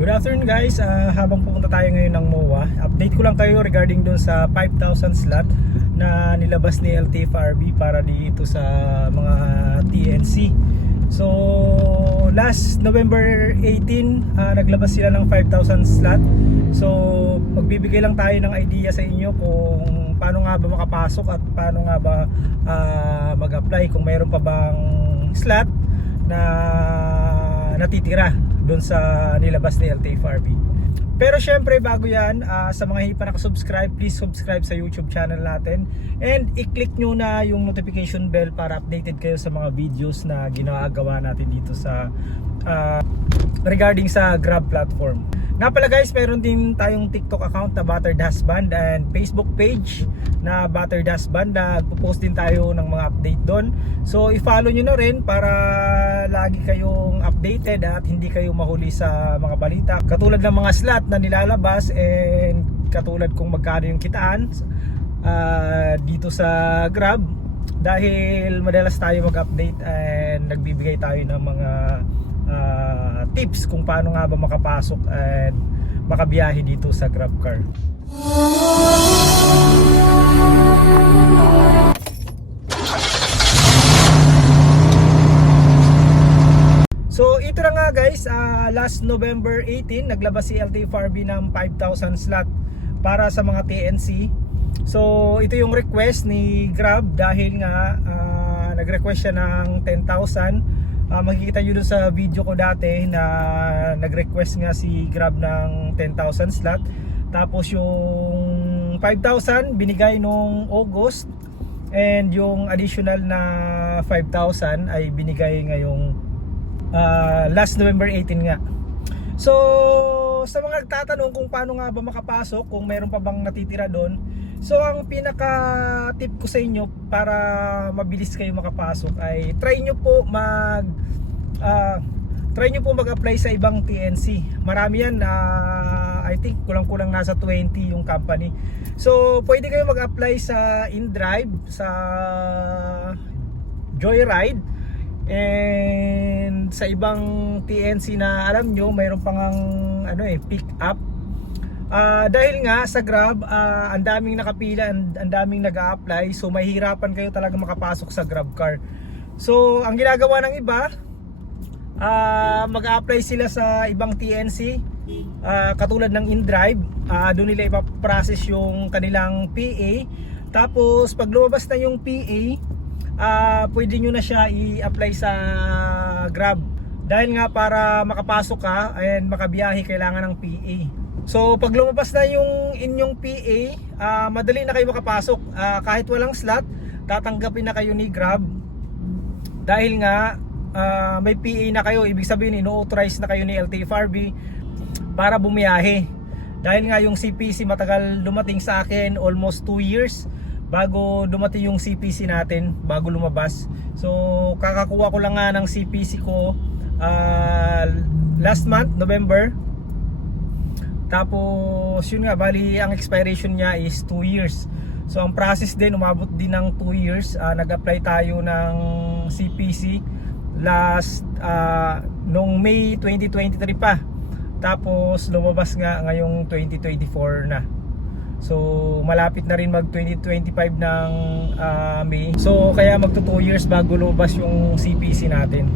Good afternoon guys, Ah, habang pupunta tayo ngayon ng MOA Update ko lang kayo regarding dun sa 5,000 slot na nilabas ni LTFRB para dito sa mga TNC So last November 18, ah, naglabas sila ng 5,000 slot. So magbibigay lang tayo ng idea sa inyo kung paano nga ba makapasok at paano nga ba ah, mag-apply kung mayroon pa bang slot na natitira doon sa nilabas ni LTFRB. Pero syempre bago yan, ah, sa mga hindi pa nakasubscribe, please subscribe sa YouTube channel natin and i-click nyo na yung notification bell para updated kayo sa mga videos na ginagawa natin dito sa ah, regarding sa Grab platform. Nga pala guys, meron din tayong TikTok account na Battered Husband and Facebook page na Battered Husband na post din tayo ng mga update doon. So i-follow nyo na rin para lagi kayong updated at hindi kayo mahuli sa mga balita. Katulad ng mga slot na nilalabas and katulad kung magkano yung kitaan ah, dito sa Grab dahil madalas tayo mag-update and nagbibigay tayo ng mga ah, tips kung paano nga ba makapasok and makabiyahe dito sa GrabCar. So ito na nga guys, ah, last November 18 naglabas si LTFRB ng 5,000 slot para sa mga TNC. So ito yung request ni Grab dahil nga ah, nag-request siya ng 10,000. Ah, makikita nyo dun sa video ko dati na nag-request nga si Grab ng 10,000 slot. Tapos yung 5,000 binigay nung August and yung additional na 5,000 ay binigay ngayong ah, last November 18 nga. So, sa mga nagtatanong kung paano nga ba makapasok, kung meron pa bang natitira doon. So, ang pinaka tip ko sa inyo para mabilis kayo makapasok ay try nyo po mag ah, try nyo po mag-apply sa ibang TNC. Marami yan na I think kulang-kulang nasa 20 yung company. So, pwede kayo mag-apply sa InDrive, sa Joyride, and sa ibang TNC na alam nyo mayroon pang ano eh pick up Ah, dahil nga sa Grab ah, ang daming nakapila and ang daming nag-a-apply. So mahihirapan kayo talaga makapasok sa Grab car. So ang ginagawa ng iba ah, mag-a-apply sila sa ibang TNC ah, katulad ng InDrive. Ah, doon nila ipaprocess yung kanilang PA tapos pag lumabas na yung PA ah pwede nyo na siya i-apply sa Grab. Dahil nga para makapasok ka and makabiyahe kailangan ng PA so pag lumabas na yung inyong PA ah, madali na kayo makapasok. Ah, kahit walang slot tatanggapin na kayo ni Grab. Dahil nga ah, may PA na kayo ibig sabihin ino-authorize na kayo ni LTFRB para bumiyahe. Dahil nga yung CPC matagal dumating sa akin almost 2 years bago dumating yung CPC natin bago lumabas. So kakakuha ko lang nga ng CPC ko ah, last month November tapos yun nga bali ang expiration niya is 2 years so ang process din umabot din ng 2 years Ah, nag-apply tayo ng CPC last ah, nung May 2023 pa tapos lumabas nga ngayong 2024 na So malapit na rin mag 2025 ng ah, May. So kaya magto 2 years bago lumabas yung CPC natin.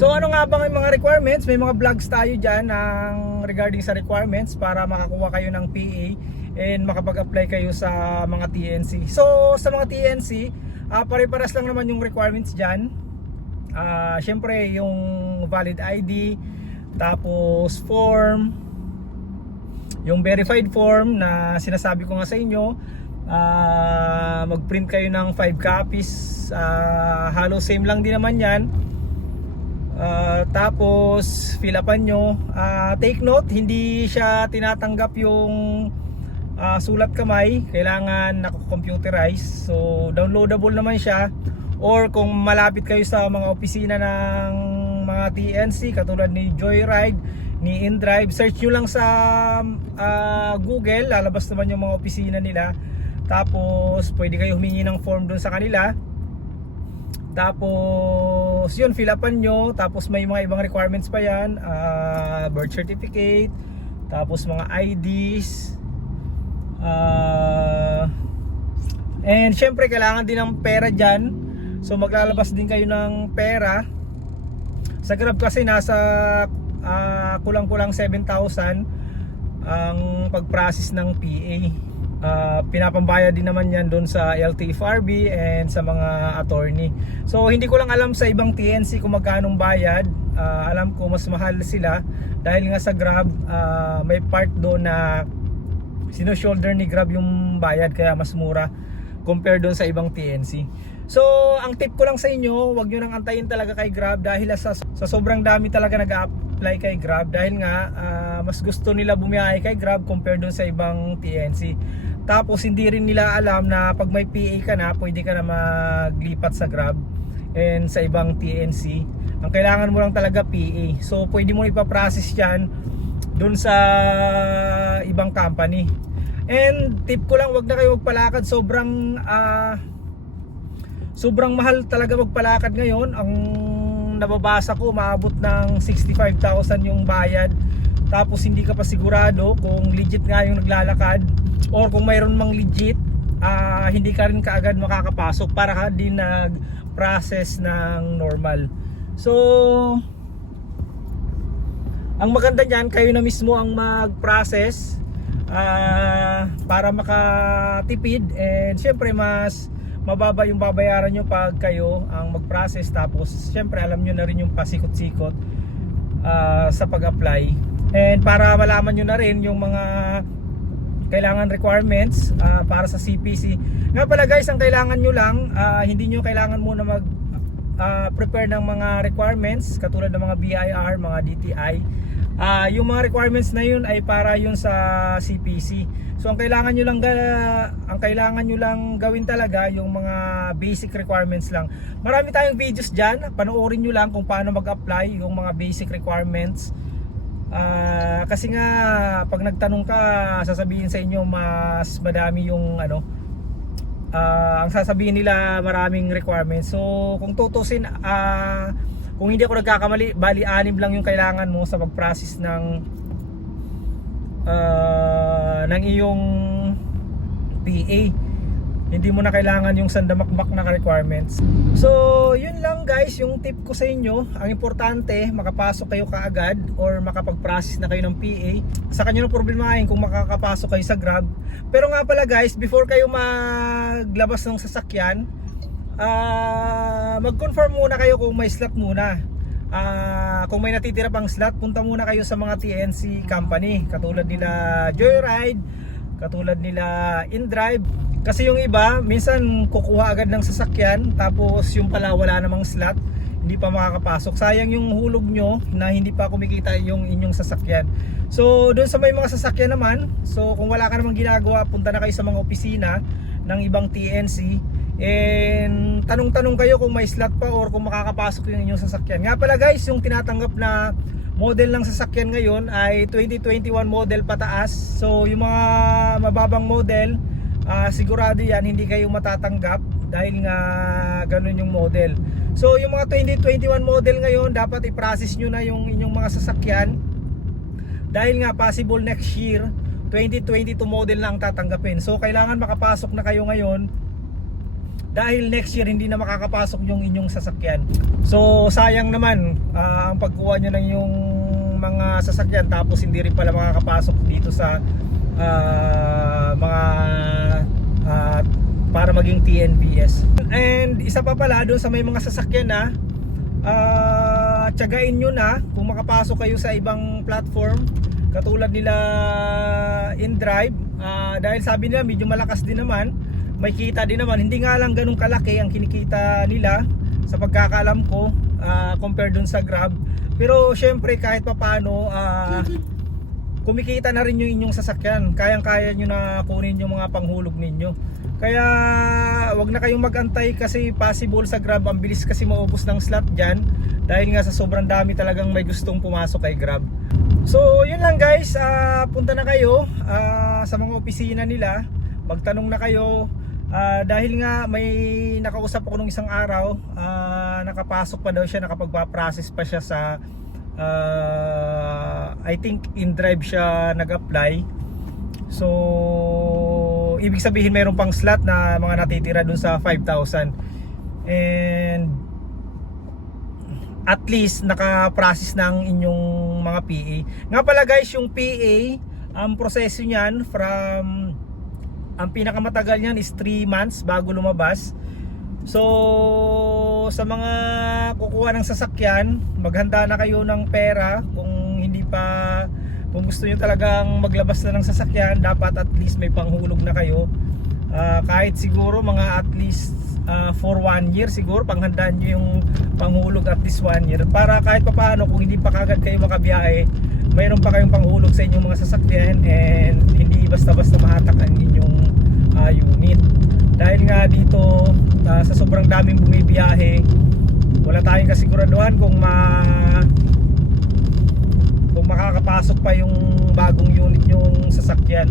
So ano nga ba ang mga requirements? May mga vlogs tayo diyan ng regarding sa requirements para makakuha kayo ng PA and makapag-apply kayo sa mga TNC. So sa mga TNC, ah, pare-paras lang naman yung requirements diyan. Ah, syempre yung valid ID, tapos form, yung verified form na sinasabi ko nga sa inyo ah, mag-print kayo ng 5 copies ah, halo same lang din naman yan Ah, tapos fill upan nyo. Ah, take note hindi siya tinatanggap yung ah, sulat kamay. Kailangan nako-computerize. So downloadable naman siya. Or kung malapit kayo sa mga opisina ng mga TNC katulad ni Joyride ni InDrive search nyo lang sa ah, Google. Lalabas naman yung mga opisina nila. Tapos pwede kayo humingi ng form doon sa kanila Tapos, yun, fill upan nyo. Tapos may mga ibang requirements pa yan. ah, birth certificate. Tapos mga IDs. ah, and syempre, kailangan din ng pera dyan. So, maglalabas din kayo ng pera. Sa Grab kasi nasa ah, kulang-kulang 7,000 ang pag-process ng PA. Ah, pinapambayad din naman yan doon sa LTFRB and sa mga attorney. So hindi ko lang alam sa ibang TNC kung magkano bayad. Ah, alam ko mas mahal sila dahil nga sa Grab ah, may part doon na sino-shoulder ni Grab yung bayad kaya mas mura compare doon sa ibang TNC. So, ang tip ko lang sa inyo, wag nyo nang antayin talaga kay Grab dahil sa, sa sobrang dami talaga nag-apply kay Grab dahil nga ah, mas gusto nila bumiyahe kay Grab compare doon sa ibang TNC. Tapos hindi rin nila alam na pag may PA ka na, pwede ka na maglipat sa Grab and sa ibang TNC. Ang kailangan mo lang talaga PA. So, pwede mo ipaprocess yan doon sa ibang company. And tip ko lang, wag na kayo magpalakad. Sobrang ah, sobrang mahal talaga magpalakad ngayon. Ang nababasa ko, maabot ng 65,000 yung bayad. Tapos hindi ka pa sigurado kung legit nga yung naglalakad or kung mayroon mang legit, ah, hindi ka rin kaagad makakapasok para ka din nag-process ng normal. So, ang maganda niyan, kayo na mismo ang mag-process ah, para makatipid and syempre mas mababa yung babayaran nyo pag kayo ang mag-process tapos syempre alam nyo na rin yung pasikot-sikot ah, sa pag-apply and para malaman nyo na rin yung mga kailangan requirements ah, para sa CPC nga pala guys ang kailangan nyo lang ah, hindi nyo kailangan muna mag ah, prepare ng mga requirements katulad ng mga BIR, mga DTI Ah, yung mga requirements na yun ay para yun sa CPC. So ang kailangan nyo lang ga- ang kailangan nyo lang gawin talaga yung mga basic requirements lang. Marami tayong videos diyan, panoorin nyo lang kung paano mag-apply yung mga basic requirements. Ah, kasi nga pag nagtanong ka, sasabihin sa inyo mas madami yung ano ah, ang sasabihin nila maraming requirements. So kung tutusin ah kung hindi ako nagkakamali, bali anim lang yung kailangan mo sa pag-process ng ah, ng iyong PA. Hindi mo na kailangan yung sandamakmak na requirements. So, yun lang guys, yung tip ko sa inyo. Ang importante, makapasok kayo kaagad or makapag-process na kayo ng PA. Sa kanya na problemahin kung makakapasok kayo sa Grab. Pero nga pala guys, before kayo maglabas ng sasakyan, ah mag-confirm muna kayo kung may slot muna. Ah, kung may natitira pang slot, punta muna kayo sa mga TNC company katulad nila Joyride, katulad nila InDrive. Kasi yung iba, minsan kukuha agad ng sasakyan tapos yung pala wala namang slot, hindi pa makakapasok. Sayang yung hulog nyo na hindi pa kumikita yung inyong sasakyan. So, doon sa may mga sasakyan naman, so kung wala ka namang ginagawa, punta na kayo sa mga opisina ng ibang TNC and tanong-tanong kayo kung may slot pa or kung makakapasok yung inyong sasakyan. Nga pala guys, yung tinatanggap na model ng sasakyan ngayon ay 2021 model pataas. So yung mga mababang model, ah, sigurado yan hindi kayo matatanggap dahil nga ganun yung model. So yung mga 2021 model ngayon, dapat i-process nyo na yung inyong mga sasakyan dahil nga possible next year 2022 model na ang tatanggapin. So kailangan makapasok na kayo ngayon dahil next year hindi na makakapasok yung inyong sasakyan. So sayang naman ah, ang pagkuha nyo ng yung mga sasakyan tapos hindi rin pala makakapasok dito sa ah, mga ah, para maging TNVS. And isa pa pala doon sa may mga sasakyan na ah, tiyagain nyo na kung makapasok kayo sa ibang platform katulad nila InDrive. Ah, dahil sabi nila medyo malakas din naman may kita din naman. Hindi nga lang ganun kalaki ang kinikita nila sa pagkakalam ko ah, compare dun sa Grab. Pero syempre kahit papano ah, kumikita na rin yung inyong sasakyan. Kayang kaya nyo na kunin yung mga panghulog ninyo. Kaya wag na kayong magantay kasi possible sa Grab ang bilis kasi maubos ng slot dyan. Dahil nga sa sobrang dami talagang may gustong pumasok kay Grab. So yun lang guys ah, punta na kayo ah, sa mga opisina nila. Magtanong na kayo. Ah, dahil nga may nakausap ako nung isang araw, ah, nakapasok pa daw siya, nakapagpa-process pa siya sa ah, I think in drive siya nag-apply. So ibig sabihin mayroon pang slot na mga natitira dun sa 5,000. And at least naka-process na ang inyong mga PA. Nga pala guys, yung PA, ang proseso niyan from ang pinakamatagal niyan is 3 months bago lumabas. So sa mga kukuha ng sasakyan, maghanda na kayo ng pera kung hindi pa kung gusto niyo talagang maglabas na ng sasakyan, dapat at least may panghulog na kayo. Ah, kahit siguro mga at least ah, for one year siguro panghandaan nyo yung panghulog at least one year para kahit papaano kung hindi pa kagad kayo makabiyahe mayroon pa kayong panghulog sa inyong mga sasakyan and hindi basta-basta mahatak ang inyong ah, unit dahil nga dito ah, sa sobrang daming bumibiyahe wala tayong kasiguraduhan kung ma kung makakapasok pa yung bagong unit yung sasakyan.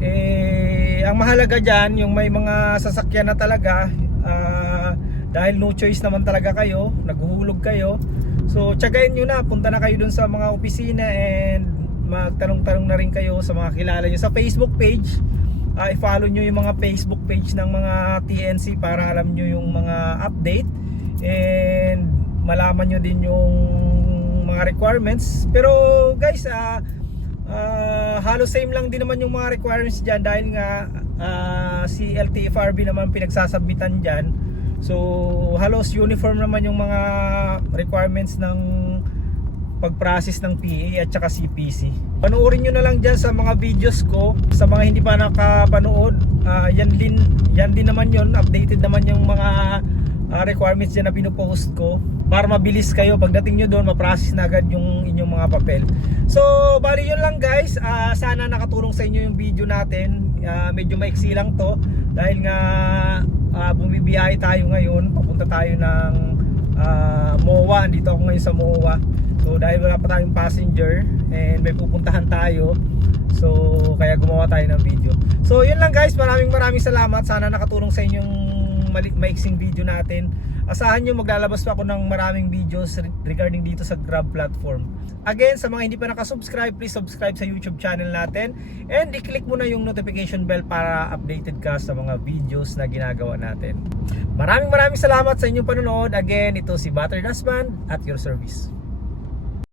Eh ang mahalaga dyan yung may mga sasakyan na talaga ah, dahil no choice naman talaga kayo naghuhulog kayo. So tsagayin nyo na punta na kayo dun sa mga opisina and magtanong-tanong na rin kayo sa mga kilala nyo sa Facebook page ah, i-follow nyo yung mga Facebook page ng mga TNC para alam nyo yung mga update. And malaman nyo din yung mga requirements. Pero guys ah Ah, halos same lang din naman yung mga requirements dyan dahil nga ah, si LTFRB naman pinagsasabitan dyan. So halos uniform naman yung mga requirements ng pag-process ng PA at saka CPC panoorin nyo na lang dyan sa mga videos ko. Sa mga hindi pa nakapanood ah, yan din yan din naman yon updated naman yung mga ah, requirements dyan na pinupost ko. Para mabilis kayo pagdating nyo doon ma-process na agad yung inyong mga papel. So bali yun lang guys. Ah, sana nakatulong sa inyo yung video natin. Ah, medyo maiksi lang to. Dahil nga ah, bumibiyahe tayo ngayon. Papunta tayo ng ah, MOA. Dito ako ngayon sa MOA so dahil wala pa tayong passenger and may pupuntahan tayo. So kaya gumawa tayo ng video. So yun lang guys. Maraming maraming salamat. Sana nakatulong sa inyong maiksing video natin. Asahan nyo maglalabas pa ako ng maraming videos re- regarding dito sa Grab platform. Again sa mga hindi pa nakasubscribe please subscribe sa YouTube channel natin. And i-click mo na yung notification bell para updated ka sa mga videos na ginagawa natin. Maraming maraming salamat sa inyong panonood. Again ito si Butter Dasman at your service